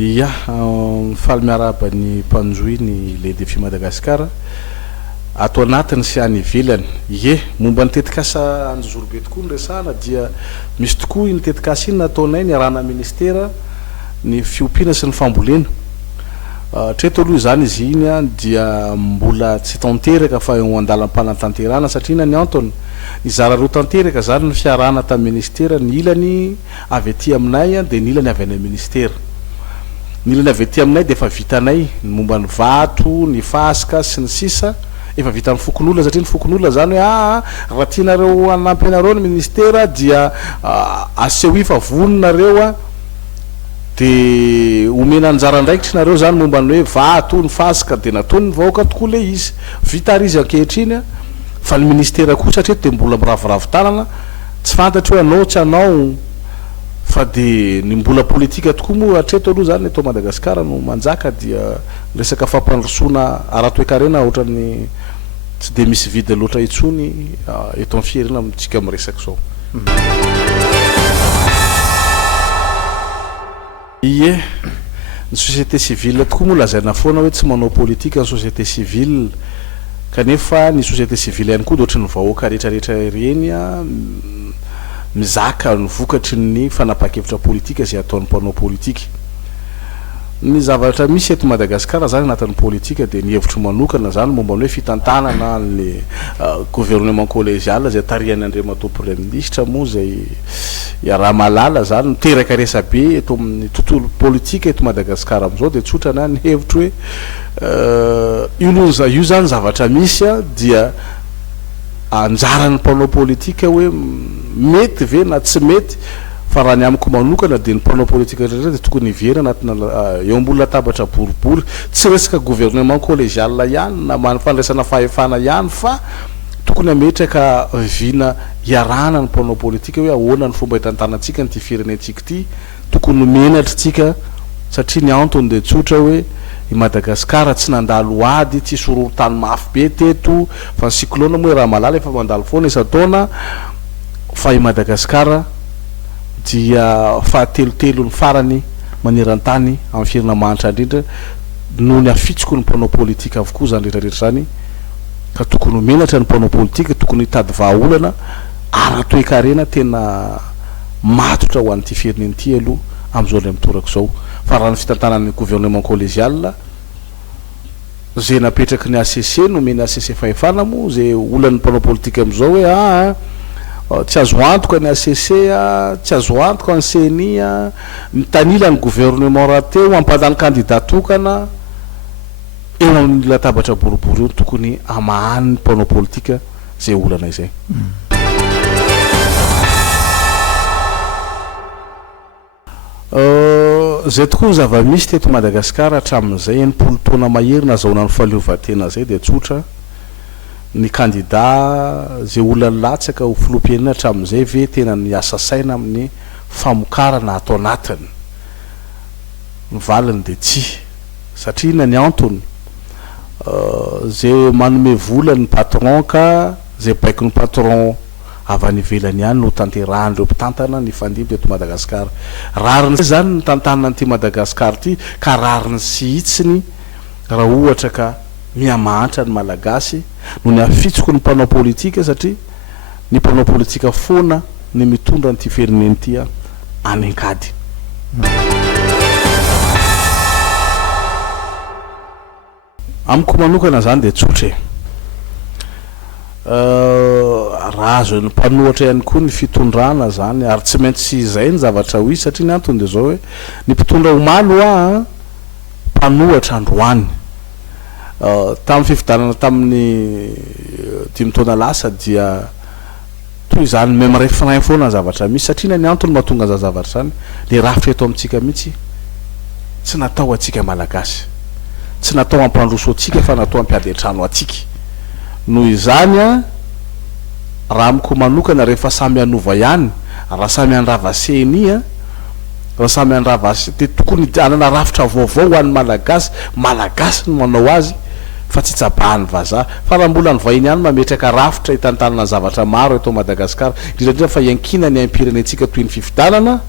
ia faly miaraba ny mpanjoy ny le défi Madagasikara atao anatiny sy any ivelany ye momba ny tetikasa anjozorobe tokoa ny resahana dia misy tokoa iny tetikasa iny nataonay ny arahana ministera ny fiompiana sy ny fambolena treto aloha zany izy iny a dia mbola tsy tanteraka fa eo andalam-panatanterana satria ina ny antony izara roa tanteraka zany ny fiarahana tamin'ny ministera ny ilany avy aty aminay a de ny ilany avy any ministera ny ilany avy aty aminay de efa vitanay ny momba ny vato ny fasika sy ny sisa efa vita ny fokon'olona satria ny fokon'olona zany hoe raha tianareo anampy anareo ny ministera dia aseho ifa voninareo a de omena anjara ndraikitry nareo zany momba ny hoe vato ny fasika de nataony ny vahoaka tokoa le izy vita ary izy ankehitriny a fa ny ministera kosa hatreto de mbola miravoravitanana tsy fantatry hoe anao tsy anao fa de ny mbola politika tokoa moa hatreto aloha zany eto Madagasikara no manjaka dia resaka fampandrosoana ara-toekarena ohatran'ny tsy de misy vide loatra itsony eto amin'ny firenena amintsika amin'ny resaka zao. Ie ny société civile tokoa moa lazaina foana hoe tsy manao politika ny société civile kanefa ny société civile ihany koa de ohatry ny vahoaka rehetrarehetra ireny a mizaka ny vokatry ny fanapa-kevitra politika zay ataon'ny mpanao politika ny zavatra misy eto Madagasikara zany anatin'ny politika de ny hevitry manokana zany momba ny hoe fitantanana le gouvernement collégial zay tarihany Andriamatoa premier ministre moa zay raha malala zany miteraka resabe eto amin'ny tontolo politika eto Madagasikara am'izao de tsotra na ny hevitry hoe io zany zavatra misy a dia anjarany mpanao politika hoe mety ve na tsy mety fa raha ny amiko manokana de ny mpanao politika rehetra de tokony hiverina anatina eo ambony latabatra boribory tsy resaka gouvernement collégial ihany na fandraisana fahefana ihany fa tokony ametraka vina iarahana ny mpanao politika hoe ahoana ny fomba hitantanantsika nyty firenentsika ty tokony menatra tsika satria ny antony de tsotra hoe i Madagasikara tsy nandalo ady tsy sororo-tany mafy be teto fa ny cyclone moa raha malala efa mandalo foana isa-taona fa i Madagasikara dia fahatelotelo ny farany maneran-tany amin'ny firenena mahantra indrindra no ny afitsoko ny mpanao politika avokoa zany rehetrarehetra zany ka tokony menatra ny mpanao politika tokony hitady vahaolana ara-toekarena tena matotra ho an'ity firenen'ity aloha am'izao le mitorako zao fa raha ny fitantanan'ny gouvernement collégial zay napetraky ny ACC no mena ACC fahefana moa zay olan'ny mpanao politika am'izao hoe tsy azo antoka ny ACC tsy azo antoka ny CNI ny tanila ny gouvernement raha teo ampandany candidat tokana eo amin'ny latabatra boribory eo tokony amahany ny mpanao politika zay olana izay. Zay tokoa ny zava-misy teto Madagasikara hatramin'izay enimpolo taona mahery nazahoana ny fahaleovan-tena zay de tsotra ny candidat zay olana latsaka ho filoham-pirenena hatramin'izay ve tena ny asa saina amin'ny famokarana atao anatiny ny valiny de tsy satria na ny antony zay manome vola ny patron ka zay baiko ny patron avy any ivelany ihany no tanterahan'ireo mpitantana ny fandimby eto Madagasikara rariny zany ny tantana n'ity Madagasikara ty ka rariny sy hitsiny raha ohatra ka mihamantra ny malagasy no ny afitsoko ny mpanao politika satria ny mpanao politika foana ny mitondra n'ity firenen'ity any ankady. Amiko manokana zany de tsotra raha azo ny mpanohatra ihany koa ny fitondrana zany ary tsy maintsy zay ny zavatra hoy satria ny antony de zao hoe ny mpitondra omalo mpanohatra androany tamin'ny fifidanana tamin'ny 5 taona lasa dia toy zany même refrain foana ny zavatra misy satria ny antony mahatonga za zavatra zany le rafitra eto amintsika mihitsy tsy natao atsika malagasy tsy natao ampandroso atsika fa natao ampiady an-trano atsika noho izany raha amiko manokana rehefa samy anova ihany raha samy andrava CNI raha samy andrava de tokony anana rafitra vaovao ho an'ny malagasy no manao azy fa tsy tsabahany vazaha fa raha mbola ny vahiny ihany mametraka rafitra hitantanana zavatra maro eto Madagasikara indrindra fa iankina ny ampirenentsika toy ny fifidanana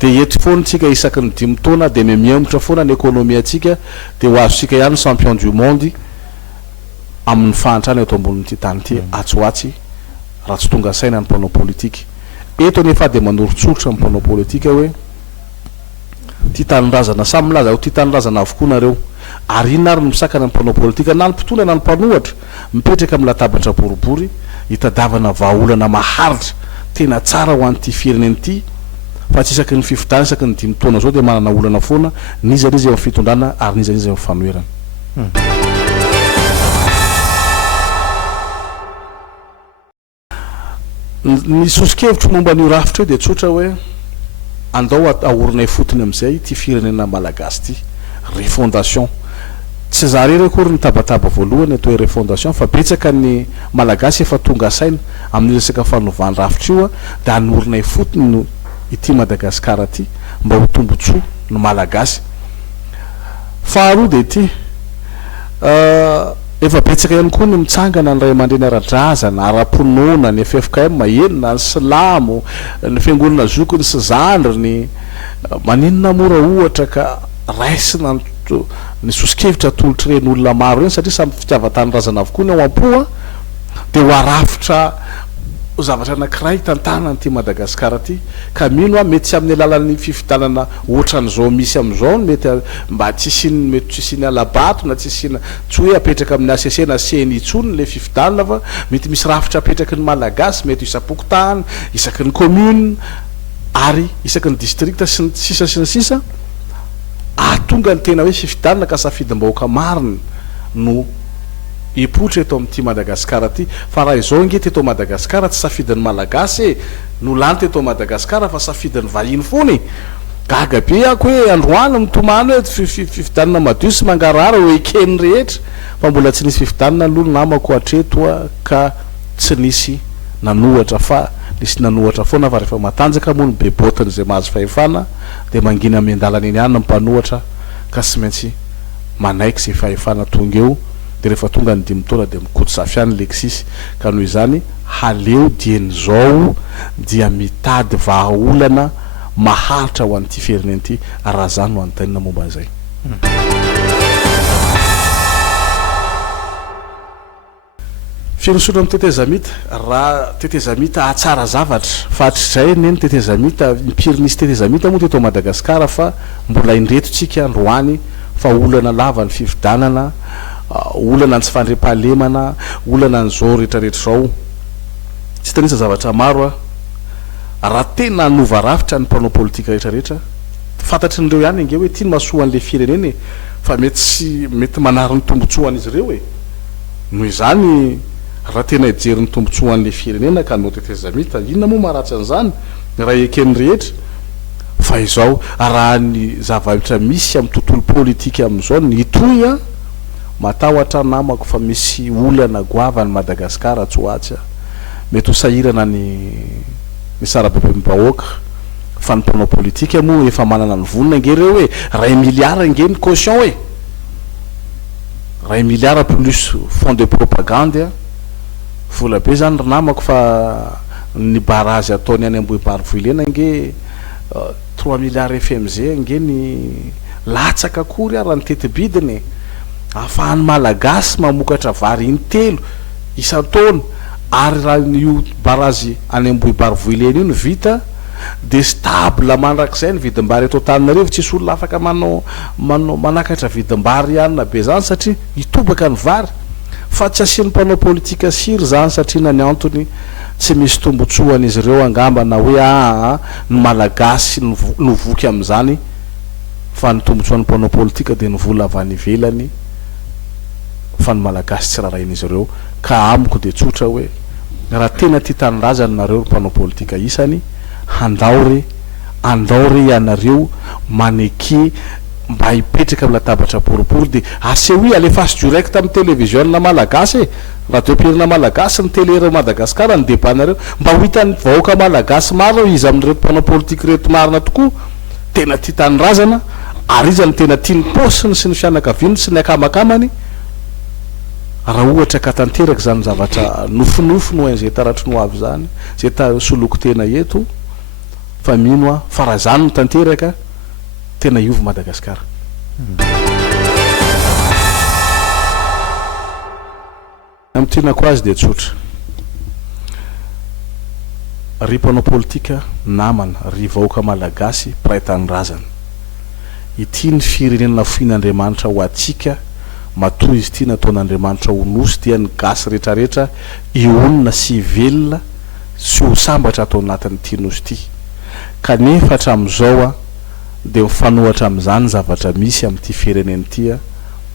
de eto foana tsika isaky ny 5 taona de miembotra foana ny ekonomia atsika de ho azosika ihany champion du monde amin'ny fahantrana eto ambonin'ity tany ity atsoatsy raha tsy tonga saina ny mpanao politika eto nefa de manoro-tsotra ny mpanao politika hoe ty tanindrazana samy milaza ho ty tanindrazana avokoa nareo ary inona ary ny misakana ny mpanao politika na ny mpitona na ny mpanohatra mipetraka amin'ny latabatra boribory hitadavana vahaolana maharitra tena tsara ho an'ity firenena ity fa tsy isaky ny fifidiana isaky ny 5 taona zao de manana olana foana niza izy eo amin'ny fitondrana ary niza izy eo amin'ny fanoherana ny sosikevitro momba ny rafitra io de tsotra hoe andao aorinay fotony amin'izay ty firenena malagasy ty refondation tsy za rery akory ny tabataba voalohany atao hoe refondation fa betsaka ny malagasy efa tonga saina amin'ny resaka fanovany rafitra io de anorinay fotony no ity Madagasikara ty mba ho tombotsoa ny malagasy faharoa de ity efa betsaka ihany koa ny mitsangana ny ray aman-dreny ara-drazana ara-ponona ny FFKM enina ny silamo ny fiangonana zokony sy zandriny maninona mora ohatra ka raisina ny sosikevitra atolotra reny olona maro reny satria samy fitiavan-tany-drazana avokoa ny ao am-poa de ho arafitra zavatra anankiray tantana n'ity Madagasikara ty ka mino mety tsy amin'ny alalan'ny fifidanana ohatran'izao misy am'izao mety mba tsisiny mety tsisiny alabato na tsisina tsy hoe apetraka amin'ny ACC na CNI itsony le fifidanana fa mety misy rafitra apetraky ny malagasy mety isapokotany isaky ny commune ary isaky ny district sy ny sisa sy ny sisa atonga ny tena hoe fifidanana ka safidim-bahoaka mariny no ipotra eto amin'ity Madagasikara ty fa raha izao nge teto Madagasikara tsy safidin'ny malagasy no lany teto Madagasikara fa safidin'ny vahiny foany gaga be ako hoe androany mitomany hoe fifidanana madio sy mangarara hoe ekeny rehetra fa mbola tsy nisy fifidanana aloha namako hatretoa ka tsy nisy nanohatra fa nisy nanohatra foana fa rehefa matanjaka moa ny bebotany zay mahazo fahefana de mangina amiandalana eny any mpanohatra ka tsy maintsy manaiky zay fahefana tonga eo de rehefa tonga ny 5 taona de mikotsafy any Lexis ka noho izany haleo dieny zao dia mitady vahaolana maharitra ho an'ity firenena ity raha zany no antenina momba an'izay firosotra amin'ny tetezamita raha tetezamita atsara zavatra fa atr'izay neny tetezamita impiry nisy tetezamita moa teto Madagasikara fa mbola indreto tsika androany fa olana lava ny fifidanana olana ny tsy fandrepahalemana olana ny zao rehetrarehetra zao tsy tanisa zavatra maro raha tena anova rafitra ny mpanao politika rehetrarehetra fantatry nireo ihany nge hoe tiany mahasoan'le firenena fa mety sy mety manary ny tombotsoan'izy ireo noho izany raha tena ijery ny tombotsoan'le firenena ka nao tetezamita inona moa maharatsy an'izany raha ekeny rehetra fa izao raha ny zavatra misy amin'ny tontolo politika amin'izao ny itoy matahotra namako fa misy olana goavany Madagasikara tsoatsy mety ho sahirana ny sarabebe mibahoaka fa ny mpanao politika moa efa manana ny vonina nge reo hoe 1 milliard nge ny caution hoe 1 milliard plus fond de propagande vola be zany namako fa ny barazy ataony any Ambohibar Voilena nge 3 milliards FMZ nge ny latsaka akory raha ny tetibidiny ahafahany malagasy mamokatra vary intelo isan-taona ary raha io barazy any Ambohibar Voilena io ny vita de stable mandrak'izay ny vidim-bary eto Antananarivo tsisy olona afaka manakatra vidim-bary ihany na be zany satria itobaka ny vary fa tsy asian'ny mpanao politika siry zany satria na ny antony tsy misy tombotsoan'izy ireo angamba na hoe ny malagasy no voky amin'izany fa ny tombotsoan'ny mpanao politika de ny vola avy any ivelany fa ny malagasy tsy rarahin'izy ireo ka amiko de tsotra hoe raha tena ty tanindrazana nareo mpanao politika isany andaore ianareo maneke mba hipetraka amin'ny latabatra boribory de asehoy alefasy direct amin'ny télévision na malagasy radio-pirenena malagasy ny télé Madagasikara ny débatnareo mba ho hitan'ny vahoaka malagasy maro izy amin'reto mpanao politika reto marina tokoa tena ty tanindrazana ary izy ny tena tiany posiny sy ny fianakaviany sy ny akamakamany raha ohatra ka tanteraky zany zavatra nofinofy no zay taratry no avy zany zay soloko tena eto fa mino a farazany no tanteraka tena iovy Madagasikara. Amtinako azy dia tsotra. Ry mpanao politika namana ry vahoaka malagasy mpiray tanindrazana. Ity ny firenena foin'Andriamanitra ho atsika matoy izy ity nataon'Andriamanitra ho nosy dia ny gasy rehetrarehetra iolona sy velona sy ho sambatra atao anatin'ity nosy ity. Kanefa hatramin'izao a dia mifanohatra amin'izany zavatra misy amin'ity firenena ity a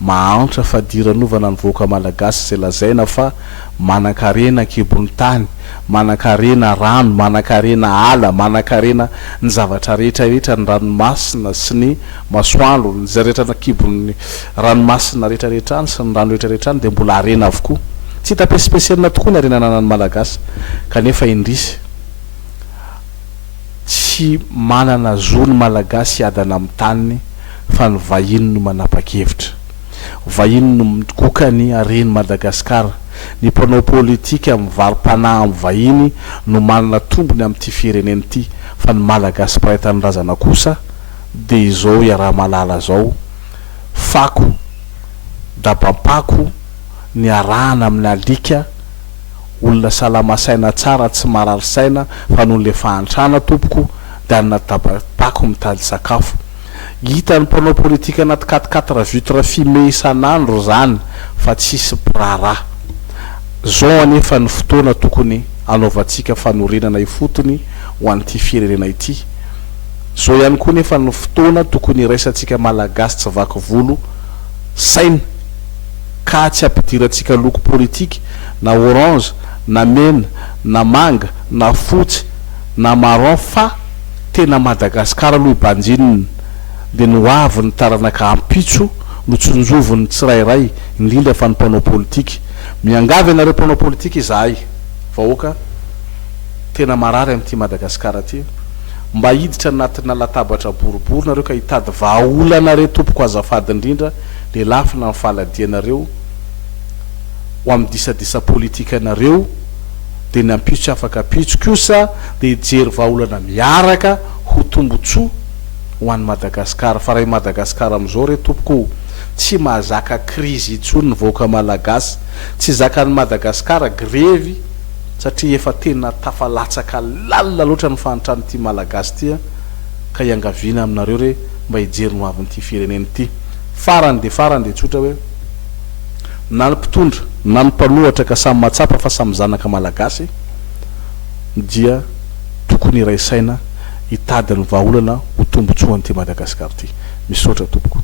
mahantra fadiran'ovana ny vahoaka malagasy izay lazaina fa manan-karena kibony tany, manan-karena rano, manan-karena ala, manan-karena ny zavatra rehetrarehetra ny ranomasina sy ny masoandro, ny zay rehetra kibony ranomasina rehetrarehetra any sy ny rano rehetrarehetra any dia mbola arena avokoa. Tsy hita spesialina tokoa ny arenana ny malagasy, kanefa indrisy tsy manana zo ny malagasy adana amin'ny taniny fa ny vahiny no manapa-kevitra. Vahiny no mikoka ny areny Madagasikara. Ny mpanao politika amin'ny varim-panahy amin'ny vahiny no manana tombony amin'ity firenena ity, fa ny malagasy mpiray tanindrazana kosa dia izao iaraha malala zao fako dabampako ny arahana amin'ny alika olona salamasaina tsara tsy marary saina fa noho le fahantrana tompoko dia anaty dabampako mitady sakafo. Hita ny mpanao politika anaty 4 vitre fumée isan'andro zany fa tsisy mpiraharaha. Zao anefa ny fotoana tokony anaovantsika fanorenana ifotony ho an'ity firenena ity. Zao ihany koa nefa ny fotoana tokony iraisantsika malagasy tsy vaky volo saina ka tsy ampidirantsika loko politika na orange na mena na manga na fotsy na marron fa tena Madagasikara aloha ibanjininy dia no avy ny taranaka ampitso no tsonjovony tsirairay indrindra fa ny mpanao politika. Miangavy ianareo mpanao politika izahay vahoaka tena marary amin'ity Madagasikara ity, mba hiditra anatina latabatra boribory nareo ka hitady vahaolanareo tompoko azafady indrindra dia lafina ny faladianareo ho amin'ny disadisa politika nareo dia ny ampitso afaka ampitso kosa dia hijery vahaolana miaraka ho tombotsoa ho an'ny Madagasikara. Fa raha Madagasikara amin'izao re tompoko tsy mahazaka krizy intsony ny vahoaka malagasy, tsy zakan'ny Madagasikara grevy satria efa tena tafalatsaka lalina loatra ny fahantranyity malagasy ity ka iangaviana aminareo re mba hijery no avin'ity firenena ity. Farany dia tsotra hoe na ny mpitondra na ny mpanohatra ka samy matsapa fa samy zanaka malagasy dia tokony iraisaina hitady ny vahaolana ho tombotsoa an'ity Madagasikara ity. Misaotra tompoko.